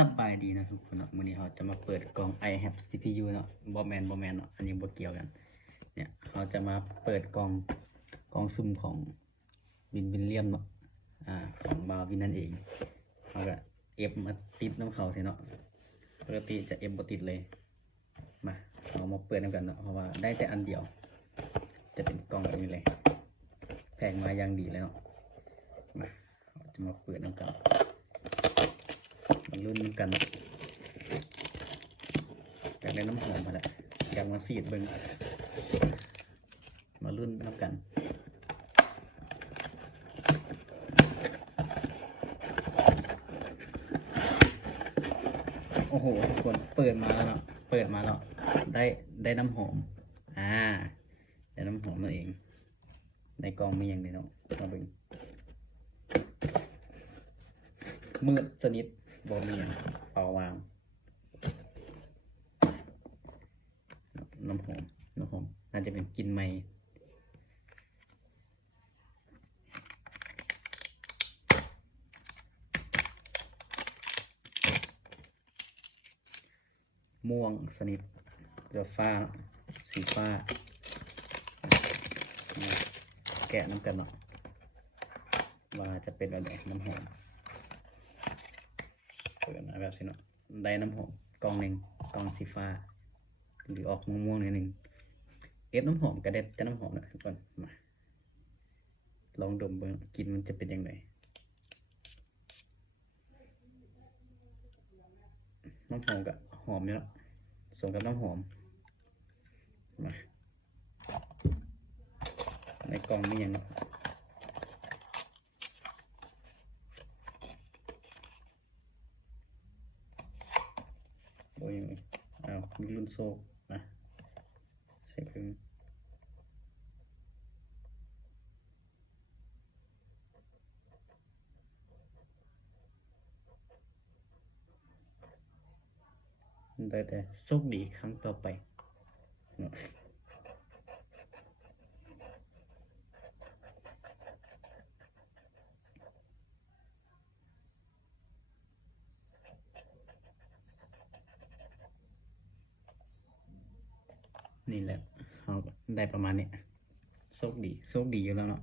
สบายดีนะทุกคนเนาะมื้อนี้เราจะมาเปิดกล่อง I have CPU เนาะบ่แมนเนาะอันนี้บ่เกี่ยวกันเนี่ยเราจะมาเปิดกล่องซุ่มของวินเลียมเนาะของบาวินนั่นเองเราก็เอฟมาติดน้ำเขาใช่เนาะปกติจะเอฟบ่ติดเลยมาเรามาเปิดกันเนาะเพราะว่าได้แต่อันเดียวจะเป็นกล่องแบบนี้เลยแพงมาอย่างดีเลยเนาะมาเราจะมาเปิดกันมันรุ่นกันอยากได้น้ำหอมมาแหละอยากมาสีดเบิ้งมารุ่นน้ำกันโอ้โหทุกคนเปิดมาแล้วเนาะได้น้ำหอมได้น้ำหอมนั่นเองในกล่องมีอย่างไรเนาะมาเบิ้งมืดสนิทบอมีอย่างเปล่าวางน้ำหอมน่าจะเป็นกลิ่นใหม่ม่วงสนิทเดี๋ยวฟ้าสีฟ้าแกะน้ำกันเนาะว่าจะเป็นแบบไหนน้ำหอมเปิดมาแบบสิเนาะได้น้ำหอมกล่องหนึ่งกล่องสีฟ้าหรือออกม่วงๆนิดนึงเอฟน้ำหอมกระเด็ดกับน้ำหอมนะทุกคนมาลองดมเบิ่งกินมันจะเป็นยังไงน้ำหอมกับหอมเนี่ยสมกับน้ำหอมมาในกล่องมีอย่างเนาะโอ้ยมีรุ่นโซ่นะใส่ขึ้นได้แต่โชคดีครั้งต่อไปเนาะนี่แหละเราได้ประมาณนี้โชคดีอยู่แล้วเนาะ